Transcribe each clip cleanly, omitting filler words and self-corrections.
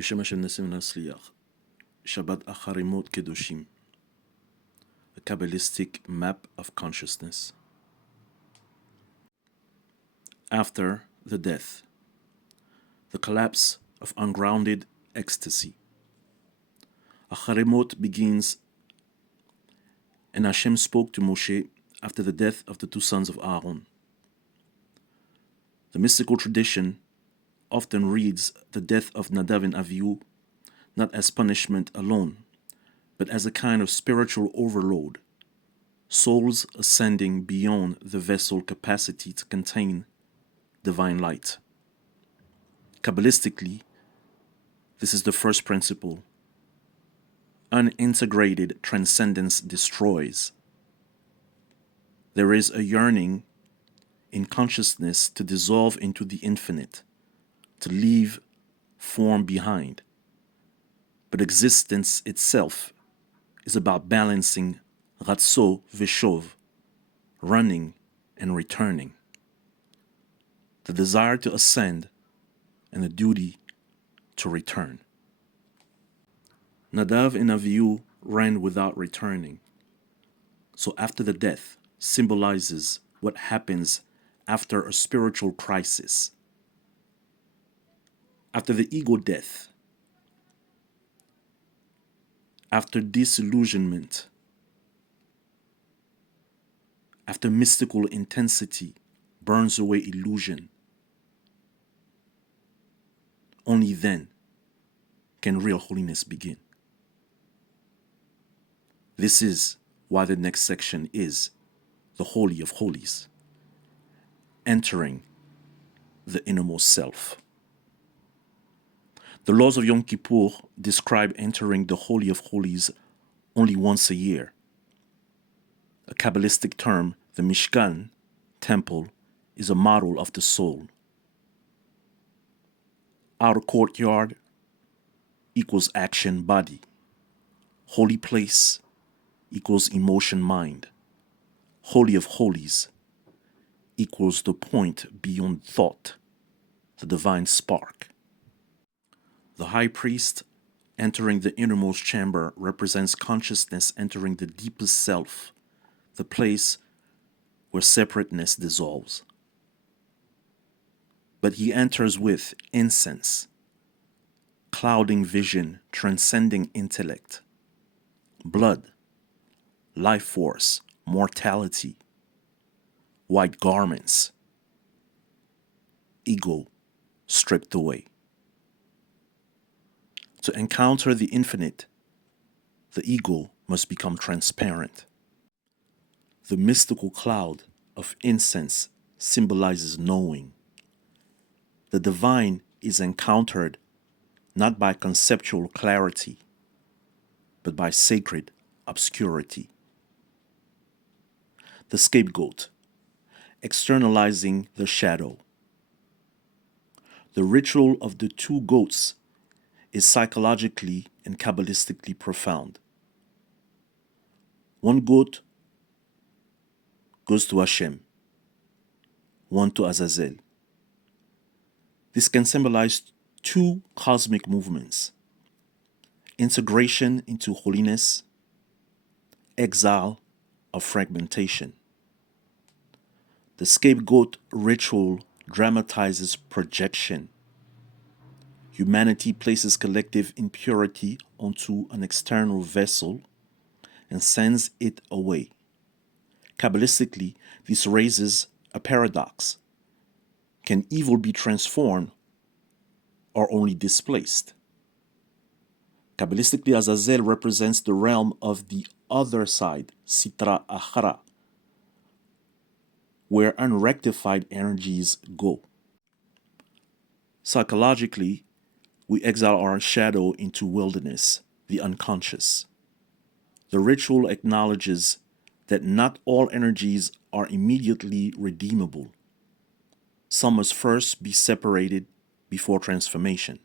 בשם השם נסים ונצליח. Shabbat Acharei-Kedoshim. A Kabbalistic map of consciousness. After the death, the collapse of ungrounded ecstasy. Acharei begins, and Hashem spoke to Moshe after the death of the two sons of Aaron. The mystical tradition often reads the death of Nadav and Avihu not as punishment alone, but as a kind of spiritual overload, souls ascending beyond the vessel capacity to contain divine light. Kabbalistically, this is the first principle. Unintegrated transcendence destroys. There is a yearning in consciousness to dissolve into the infinite, to leave form behind. But existence itself is about balancing ratzo veshov, running and returning. The desire to ascend and the duty to return. Nadav and Avihu ran without returning. So after the death symbolizes what happens after a spiritual crisis. After the ego death, after disillusionment, after mystical intensity burns away illusion, only then can real holiness begin. This is why the next section is the Holy of Holies, entering the innermost self. The laws of Yom Kippur describe entering the Holy of Holies only once a year. A Kabbalistic term, the Mishkan, temple, is a model of the soul. Outer courtyard equals action body. Holy place equals emotion mind. Holy of Holies equals the point beyond thought, the divine spark. The high priest entering the innermost chamber represents consciousness entering the deepest self, the place where separateness dissolves. But he enters with incense, clouding vision, transcending intellect, blood, life force, mortality, white garments, ego stripped away. To encounter the infinite, the ego must become transparent. The mystical cloud of incense symbolizes knowing. The divine is encountered not by conceptual clarity, but by sacred obscurity. The scapegoat, externalizing the shadow. The ritual of the two goats is psychologically and Kabbalistically profound. One goat goes to Hashem, one to Azazel. This can symbolize two cosmic movements: integration into holiness, exile of fragmentation. The scapegoat ritual dramatizes projection. Humanity places collective impurity onto an external vessel and sends it away. Kabbalistically, this raises a paradox. Can evil be transformed or only displaced? Kabbalistically, Azazel represents the realm of the other side, Sitra Achra, where unrectified energies go. Psychologically, we exile our shadow into wilderness, the unconscious. The ritual acknowledges that not all energies are immediately redeemable. Some must first be separated before transformation.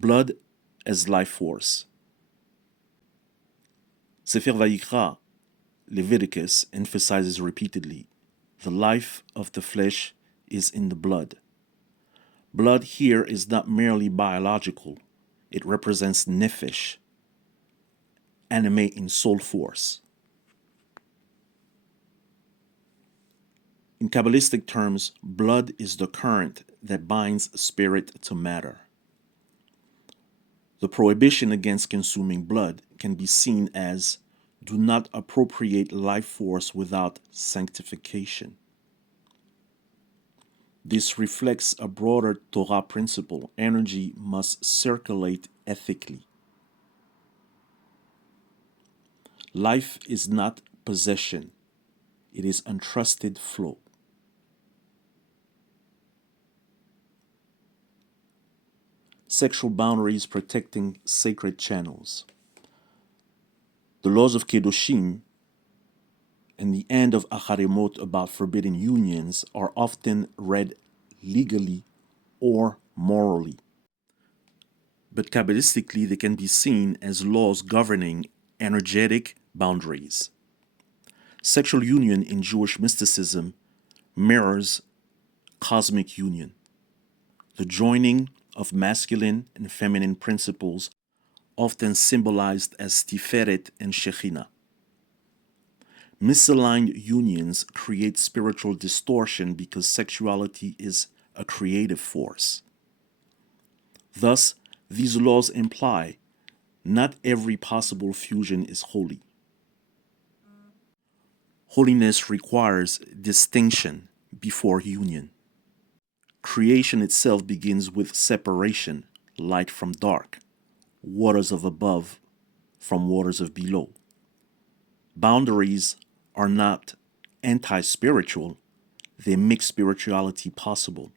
Blood as life force. Sefer Vayikra, Leviticus, emphasizes repeatedly, the life of the flesh is in the blood. Blood here is not merely biological, it represents nephesh, animating soul force. In Kabbalistic terms, blood is the current that binds spirit to matter. The prohibition against consuming blood can be seen as do not appropriate life force without sanctification. This reflects a broader Torah principle: energy must circulate ethically. Life is not possession, it is untrusted flow. Sexual boundaries protecting sacred channels. The laws of Kedoshim and the end of Acharei about forbidding unions are often read legally or morally. But Kabbalistically, they can be seen as laws governing energetic boundaries. Sexual union in Jewish mysticism mirrors cosmic union, the joining of masculine and feminine principles, often symbolized as Tiferet and Shekhinah. Misaligned unions create spiritual distortion because sexuality is a creative force. Thus, these laws imply not every possible fusion is holy. Holiness requires distinction before union. Creation itself begins with separation, light from dark, waters of above from waters of below. Boundaries are not anti-spiritual, they make spirituality possible.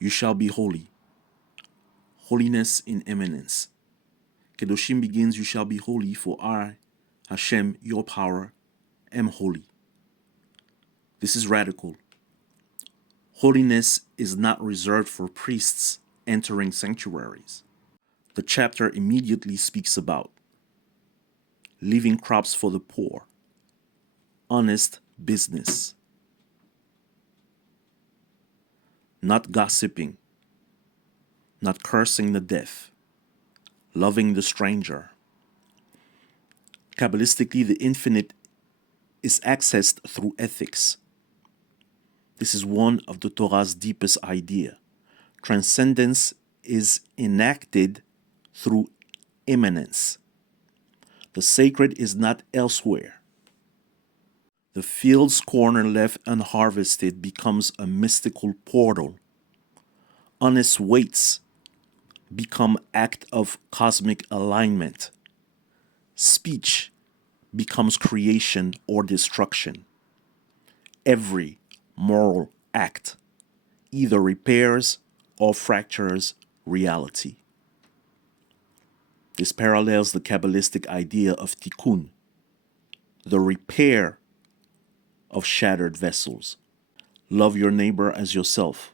You shall be holy. Holiness in eminence. Kedoshim begins, you shall be holy, for I, Hashem, your power, am holy. This is radical. Holiness is not reserved for priests entering sanctuaries. The chapter immediately speaks about leaving crops for the poor, honest business, not gossiping, not cursing the deaf, loving the stranger. Kabbalistically, the infinite is accessed through ethics. This is one of the Torah's deepest idea. Transcendence is enacted through immanence. The sacred is not elsewhere. The field's corner left unharvested becomes a mystical portal. Honest weights become act of cosmic alignment. Speech becomes creation or destruction. Every moral act either repairs or fractures reality. This parallels the Kabbalistic idea of tikkun, the repair of shattered vessels. Love your neighbor as yourself,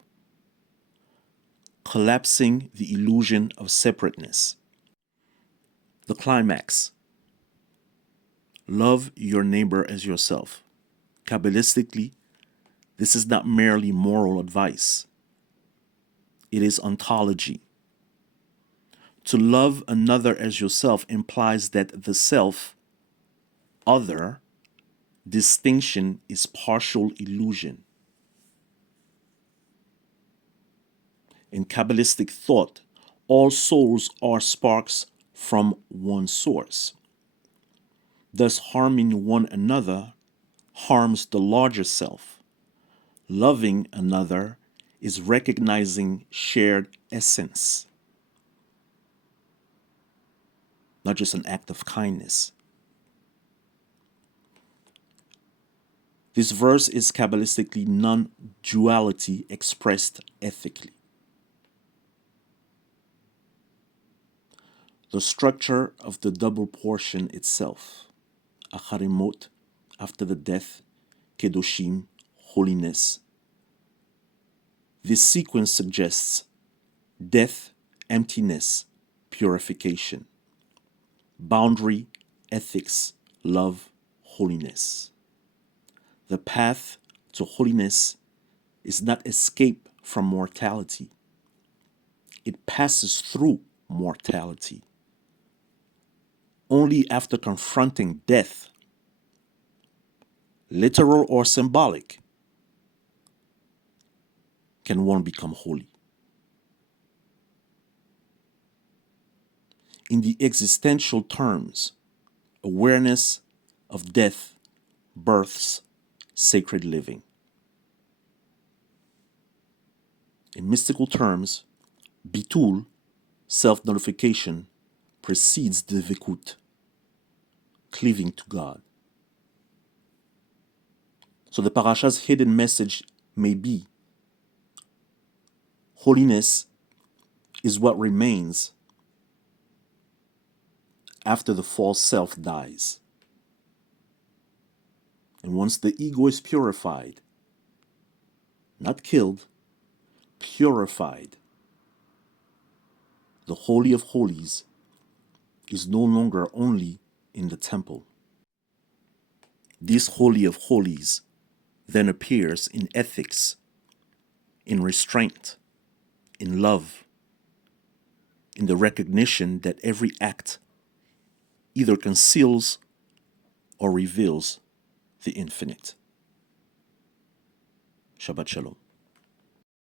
collapsing the illusion of separateness. The climax: love your neighbor as yourself. Kabbalistically, this is not merely moral advice. It is ontology. To love another as yourself implies that the self, other, distinction is partial illusion. In Kabbalistic thought, all souls are sparks from one source. Thus, harming one another harms the larger self. Loving another is recognizing shared essence, not just an act of kindness. This verse is Kabbalistically non-duality expressed ethically. The structure of the double portion itself, Acharei, after the death, Kedoshim, holiness. This sequence suggests death, emptiness, purification. Boundary, ethics, love, holiness. The path to holiness is not escape from mortality. It passes through mortality. Only after confronting death, literal or symbolic, can one become holy. In the existential terms, awareness of death births sacred living. In mystical terms, bitul, self-nullification, precedes dvikut, cleaving to God. So the parasha's hidden message may be: holiness is what remains after the false self dies. And once the ego is purified, not killed, purified, the Holy of Holies is no longer only in the temple. This Holy of Holies then appears in ethics, in restraint, in love, in the recognition that every act either conceals or reveals the infinite. Shabbat Shalom.